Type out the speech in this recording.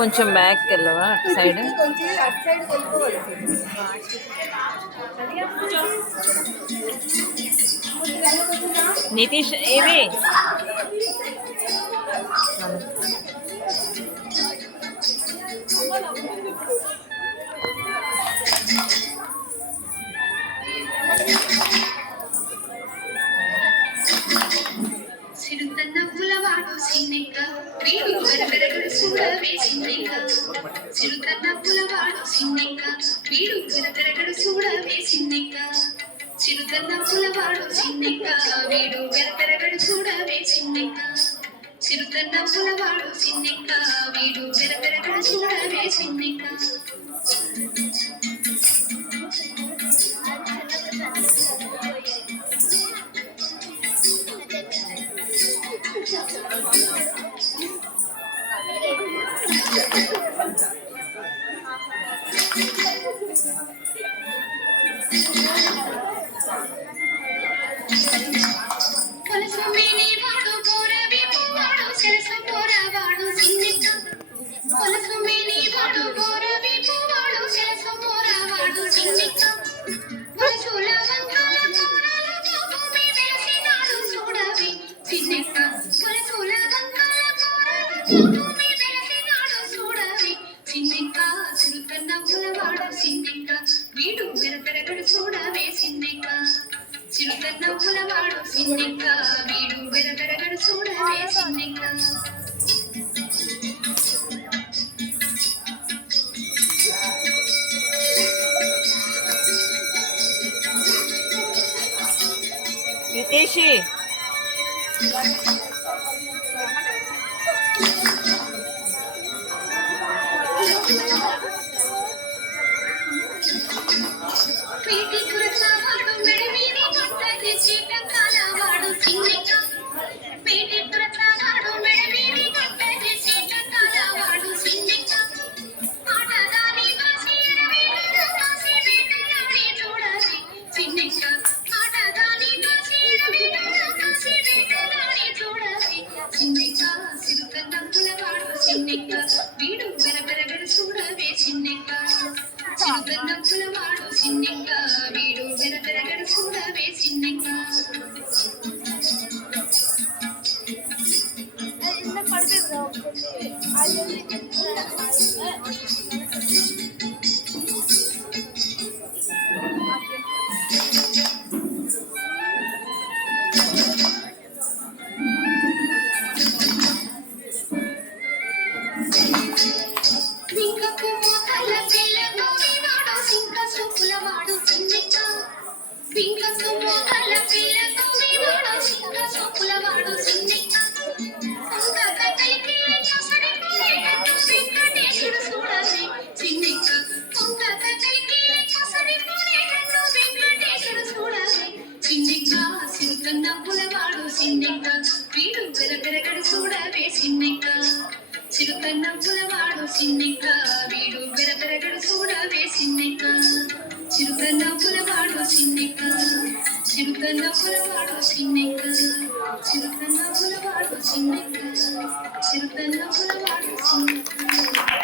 కొంచెం బ్యాక్ వెళ్ళవా అటు సైడ్ నితీష్ ఏవి చిరుతన్నపులవాడు సిన్నెక్క వీడు వెరవెరగడు చూడవే సిన్నెక్క చిరుతన్నపులవాడు సిన్నెక్క వీడు వెరవెరగడు చూడవే సిన్నెక్క చిరుతన్నపులవాడు సిన్నెక్క వీడు వెరవెరగడు చూడవే సిన్నెక్క చిరుతన్నపులవాడు సిన్నెక్క వీడు వెరవెరగడు చూడవే సిన్నెక్క వీడు వెరపెరగడు చూడవే సిన్నెక్క చిరుతన్నపులవాడు సిన్నెక్క వీడు వెరపెరగడు చూడవే సిన్నెక్క నితీషి వీడు వెరబెరగడు చూడవే సిన్నెక్క చిరుతన్నపులవాడు సిన్నెక్క వీడు వెరబెరగడు చూడవే సిన్నెక్క చిరుతన్నపులవాడు సిన్నెక్క వీడు వెరపెరగడు చూడవే సిన్నెక్క చిరుతన్నపులవాడు సిన్నెక్క వీడు వెరపెరగడు చూడవే సిన్నెక్క చిరుతన్నపులవాడు సిన్నెక్క చిరుతన్నపులవాడు సిన్నెక్క చిరుతన్నపులవాడు సిన్నెక్క చిరుతన్నపులవాడు సిన్నెక్క